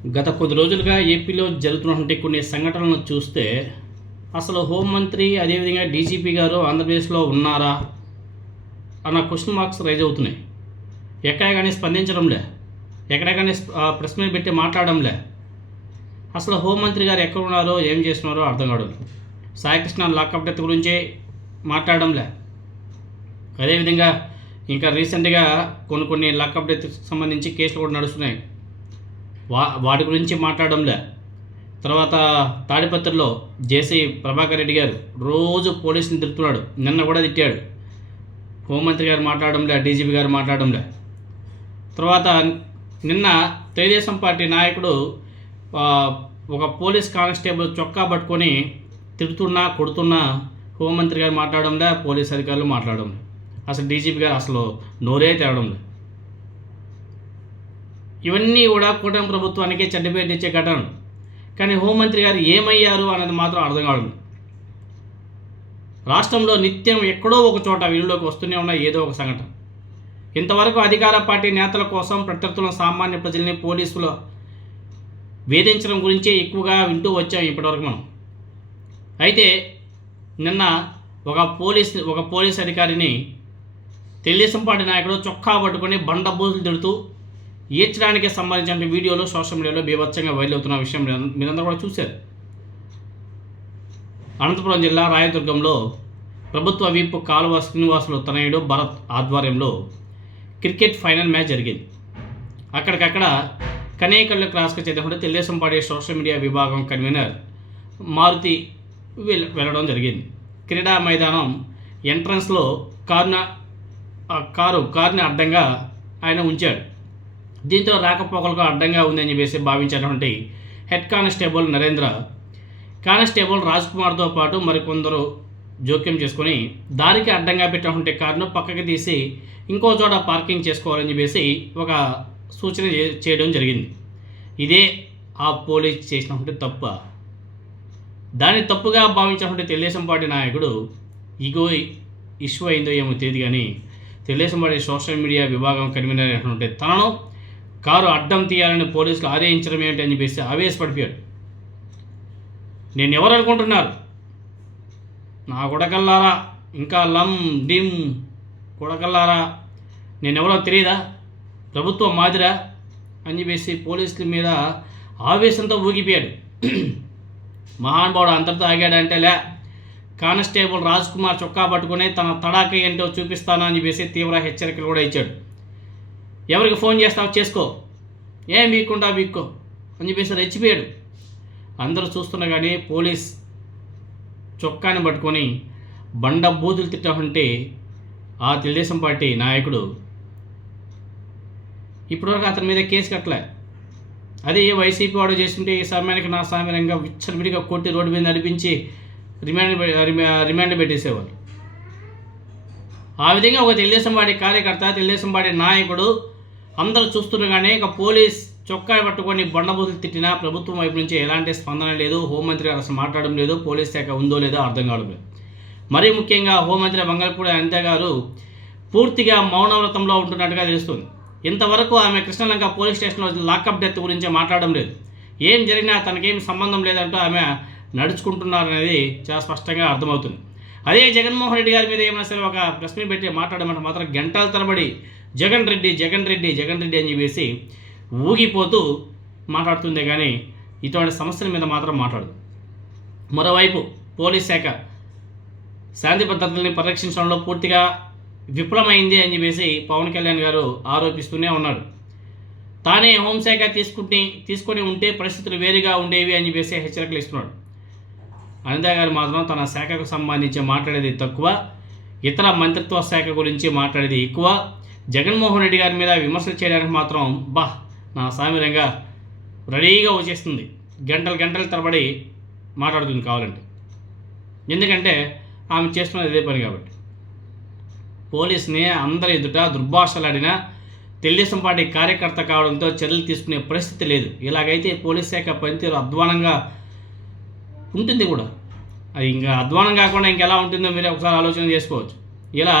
గత కొద్ది రోజులుగా ఏపీలో జరుగుతున్నటువంటి కొన్ని సంఘటనలను చూస్తే అసలు హోంమంత్రి అదేవిధంగా డీజీపీ గారు ఆంధ్రప్రదేశ్లో ఉన్నారా అన్న క్వశ్చన్ మార్క్స్ రైజ్ అవుతున్నాయి. ఎక్కడ కానీ స్పందించడంలే, ఎక్కడ కానీ ప్రెస్ మీట్ పెట్టి మాట్లాడడంలే. అసలు హోంమంత్రి గారు ఎక్కడ ఉన్నారో ఏం చేస్తున్నారో అర్థం కావడం. సాయికృష్ణ లాకప్ డెత్ గురించే మాట్లాడడంలే. అదేవిధంగా ఇంకా రీసెంట్గా కొన్ని లాకప్ డెత్కి సంబంధించి కేసులు కూడా నడుస్తున్నాయి. వాటి గురించి మాట్లాడడంలే. తర్వాత తాడిపత్రిలో జేసీ ప్రభాకర్ రెడ్డి గారు రోజు పోలీసుని తిడుతున్నాడు. నిన్న కూడా తిట్టాడు. హోంమంత్రి గారు మాట్లాడడంలే, డీజీపీ గారు మాట్లాడడంలే. తర్వాత నిన్న తెలుగుదేశం పార్టీ నాయకుడు ఒక పోలీస్ కానిస్టేబుల్ చొక్కా పట్టుకొని తిడుతున్నా కొడుతున్నా హోంమంత్రి గారు మాట్లాడడంలే, పోలీస్ అధికారులు మాట్లాడడంలే. అసలు డీజీపీ గారు అసలు నోరే తేవడంలే. ఇవన్నీ కూడా కూటమి ప్రభుత్వానికి చెడ్డపేరు తెచ్చే ఘటనలు. కానీ హోంమంత్రి గారు ఏమయ్యారు అన్నది మాత్రం అర్థం కావడం. రాష్ట్రంలో నిత్యం ఎక్కడో ఒక చోట వీళ్ళలోకి వస్తూనే ఉన్న ఏదో ఒక సంఘటన. ఇంతవరకు అధికార పార్టీ నేతల కోసం ప్రత్యర్థుల సామాన్య ప్రజల్ని పోలీసులు వేధించడం గురించే ఎక్కువగా వింటూ వచ్చాం ఇప్పటివరకు మనం. అయితే నిన్న ఒక పోలీస్ అధికారిని తెలుగుదేశం పార్టీ నాయకుడు చొక్కా పట్టుకొని బండబూతులు తిడుతూ ఈడ్చడానికి సంబంధించిన వీడియోలు సోషల్ మీడియాలో బీభత్సంగా వైరల్ అవుతున్న విషయం మీరందరూ కూడా చూశారు. అనంతపురం జిల్లా రాయదుర్గంలో ప్రభుత్వ విప్ కాలువ శ్రీనివాసులు తనయుడు భరత్ ఆధ్వర్యంలో క్రికెట్ ఫైనల్ మ్యాచ్ జరిగింది. అక్కడికక్కడ కనేకల్లు క్రాస్కి చెందిన తెలుగుదేశం పార్టీ సోషల్ మీడియా విభాగం కన్వీనర్ మారుతి వెళ్ళడం జరిగింది. క్రీడా మైదానం ఎంట్రన్స్లో కారుని అడ్డంగా ఆయన ఉంచాడు. దీంతో రాకపోకలకు అడ్డంగా ఉందని చెప్పేసి భావించినటువంటి head constable Narendra constable Raj కుమార్తో పాటు మరికొందరు జోక్యం చేసుకొని దారికి అడ్డంగా పెట్టినటువంటి కారును పక్కకి తీసి ఇంకో చోట పార్కింగ్ చేసుకోవాలని చెప్పేసి ఒక సూచన చేయడం జరిగింది. ఇదే ఆ పోలీస్ చేసినటువంటి తప్ప. దాన్ని తప్పుగా భావించినటువంటి తెలుగుదేశం పార్టీ నాయకుడు ఇగో ఇష్యూ అయిందో ఏమో తెలియదు కానీ తెలుగుదేశం పార్టీ సోషల్ మీడియా విభాగం కన్వీనర్ అయినటువంటి తనను కారు అడ్డం తీయాలని పోలీసులు ఆదేశించడం ఏంటి అని చెప్పేసి ఆవేశపడిపోయాడు. నేను ఎవరు అనుకుంటున్నారు? నా కొడకల్లారా, ఇంకా లం డిమ్ కొడకల్లారా, నేనెవరో తెలియదా? ప్రభుత్వం మాదిరా అని చెప్పేసి పోలీసుల మీద ఆవేశంతో ఊగిపోయాడు. మహానుభావుడు అంతటితో ఆగాడంటే లే, కానిస్టేబుల్ రాజ్ కుమార్ చొక్కా పట్టుకుని తన తడాక ఏంటో చూపిస్తాను అని చెప్పేసి తీవ్ర హెచ్చరికలు కూడా ఇచ్చాడు. ఎవరికి ఫోన్ చేస్తావు చేసుకో, ఏం వీక్కుండా వీక్కో అని చెప్పేసి రెచ్చిపోయాడు. అందరూ చూస్తున్నా కానీ పోలీస్ చొక్కాని పట్టుకొని బండ బూతులు తిట్టామంటే ఆ తెలుగుదేశం పార్టీ నాయకుడు ఇప్పటివరకు అతని మీద కేసు కట్టలే. అదే వైసీపీ వాడు చేస్తుంటే ఈ సమయానికి నా సామ్యంగా విచ్చలవిడిగా కొట్టి రోడ్డు మీద నడిపించి రిమాండ్ పెట్టేసేవాళ్ళు. ఆ విధంగా ఒక తెలుగుదేశం పార్టీ కార్యకర్త, తెలుగుదేశం పార్టీ నాయకుడు అందరూ చూస్తుండగానే ఇక పోలీస్ చొక్కా పట్టుకొని బండబూతులు తిట్టినా ప్రభుత్వం వైపు నుంచి ఎలాంటి స్పందన లేదు. హోంమంత్రి గారు అసలు మాట్లాడడం లేదు. పోలీస్ శాఖ ఉందో లేదో అర్థం కావడం లేదు. మరీ ముఖ్యంగా హోంమంత్రి మంగళపూడి అనిత గారు పూర్తిగా మౌనవ్రతంలో ఉంటున్నట్టుగా తెలుస్తుంది. ఇంతవరకు ఆమె కృష్ణలంక పోలీస్ స్టేషన్లో లాకప్ డెత్ గురించి మాట్లాడడం లేదు. ఏం జరిగినా తనకేమి సంబంధం లేదంటూ ఆమె నడుచుకుంటున్నారనేది చాలా స్పష్టంగా అర్థమవుతుంది. అదే జగన్మోహన్ రెడ్డి గారి మీద ఏమైనా సరే ఒక ప్రెస్ మీట్ పెట్టి మాట్లాడమంటే మాత్రం గంటల తరబడి జగన్ రెడ్డి అని చెప్పేసి ఊగిపోతూ మాట్లాడుతుందే కానీ ఇటువంటి సమస్యల మీద మాత్రం మాట్లాడదు. మరోవైపు పోలీస్ శాఖ శాంతి భద్రతల్ని పరిరక్షించడంలో పూర్తిగా విఫలమైంది అని చెప్పేసి పవన్ కళ్యాణ్ గారు ఆరోపిస్తూనే ఉన్నాడు. తానే హోంశాఖ తీసుకొని ఉంటే పరిస్థితులు వేరుగా ఉండేవి అని చెప్పేసి హెచ్చరికలు ఇస్తున్నాడు. అనిత గారు మాత్రం తన శాఖకు సంబంధించి మాట్లాడేది తక్కువ, ఇతర మంత్రిత్వ శాఖ గురించి మాట్లాడేది ఎక్కువ. జగన్మోహన్ రెడ్డి గారి మీద విమర్శలు చేయడానికి మాత్రం నా సామిరంగా రెడీగా వచ్చేస్తుంది. గంటల తరబడి మాట్లాడుతుంది కావాలంటే. ఎందుకంటే ఆమె చేస్తున్నది ఇదే పని కాబట్టి. పోలీసుని అందరి ఎదుట దుర్భాషలాడినా తెలుగుదేశం పార్టీ కార్యకర్త కావడంతో చర్యలు తీసుకునే పరిస్థితి లేదు. ఇలాగైతే పోలీస్ శాఖ పనితీరు అధ్వానంగా ఉంటుంది కూడా. అది ఇంకా అధ్వానం కాకుండా ఇంకెలా ఉంటుందో మీరు ఒకసారి ఆలోచన చేసుకోవచ్చు. ఇలా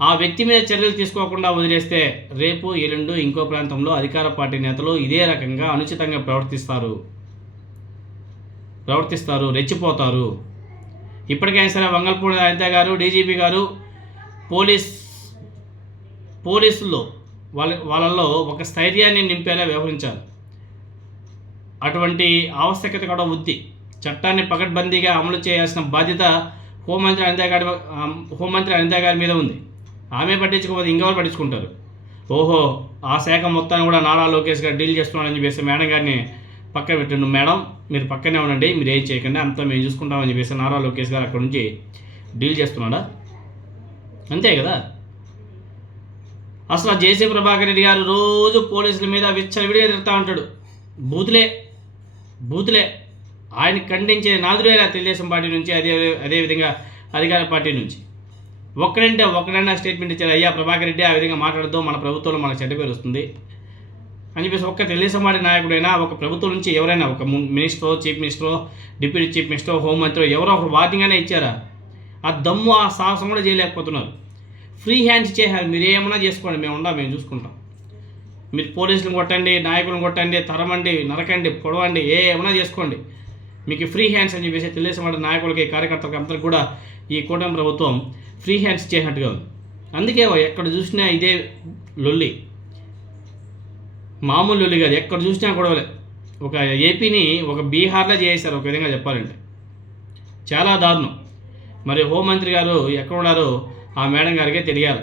ఆ వ్యక్తి మీద చర్యలు తీసుకోకుండా వదిలేస్తే రేపు ఎల్లుండు ఇంకో ప్రాంతంలో అధికార పార్టీ నేతలు ఇదే రకంగా అనుచితంగా ప్రవర్తిస్తారు, రెచ్చిపోతారు. ఇప్పటికైనా సరే వంగల్పూడి అనిత గారు, డీజీపీ గారు, పోలీసుల్లో వాళ్ళల్లో ఒక స్థైర్యాన్ని నింపేలా వ్యవహరించారు. అటువంటి ఆవశ్యకత కూడా ఉంది. చట్టాన్ని పకడ్బందీగా అమలు చేయాల్సిన బాధ్యత హోంమంత్రి అనిత గారి మీద ఉంది. ఆమె పట్టించుకోకపోతే ఇంకెవరు పట్టించుకుంటారు? ఓహో, ఆ శాఖ మొత్తాన్ని కూడా నారా లోకేష్ గారు డీల్ చేస్తున్నాడని చెప్పేసి మేడం గారిని పక్కన పెట్టండు. మేడం మీరు పక్కనే ఉండండి, మీరు ఏం చేయకండి, అంతా మేము చూసుకుంటామని చెప్పేసి నారా లోకేష్ గారు అక్కడ నుంచి డీల్ చేస్తున్నాడా? అంతే కదా. అసలు జేసీ ప్రభాకర్ రెడ్డి గారు రోజు పోలీసుల మీద విచ్చలవిడిగా తిరుగుతూ ఉంటాడు. బూతులే ఆయన ఖండించే నాదురేలా తెలుగుదేశం పార్టీ నుంచి, అదేవిధంగా అధికార పార్టీ నుంచి ఒకడైనా స్టేట్మెంట్ ఇచ్చారు, అయ్యా ప్రభాకర్ రెడ్డి ఆ విధంగా మాట్లాడద్దు, మన ప్రభుత్వంలో మనకు చెడ్డ పేరు వస్తుంది అని చెప్పేసి ఒక్క తెలుగుదేశం పార్టీ నాయకుడైనా, ఒక ప్రభుత్వం నుంచి ఎవరైనా, ఒక మినిస్టరో, చీఫ్ మినిస్టరో, డిప్యూటీ చీఫ్ మినిస్టరో, హోంమంత్రి ఎవరో ఒక వార్నింగ్ అయినా ఇచ్చారా? ఆ దమ్ము, ఆ సాహసం కూడా చేయలేకపోతున్నారు. ఫ్రీ హ్యాండ్స్ ఇచ్చేసారు, మీరు ఏమన్నా చేసుకోండి, మేము చూసుకుంటాం. మీరు పోలీసులను కొట్టండి, నాయకులను కొట్టండి, తరమండి, నరకండి, పొడవండి, ఏమన్నా చేసుకోండి, మీకు ఫ్రీ హ్యాండ్స్ అని చెప్పేసి తెలుగుదేశం పార్టీ నాయకులకి, కార్యకర్తలకి అందరికి కూడా ఈ కూటమి ప్రభుత్వం ఫ్రీ హ్యాండ్స్ ఇచ్చేసినట్టుగా ఉంది. అందుకే ఎక్కడ చూసినా ఇదే లొల్లి, మామూలు లొల్లి కాదు, ఎక్కడ చూసినా గొడవలే. ఒక ఏపీని ఒక బీహార్లో చేశారు, ఒక విధంగా చెప్పాలంటే చాలా దారుణం. మరి హోంమంత్రి గారు ఎక్కడ ఉన్నారో ఆ మేడం గారికే తెలియాలి.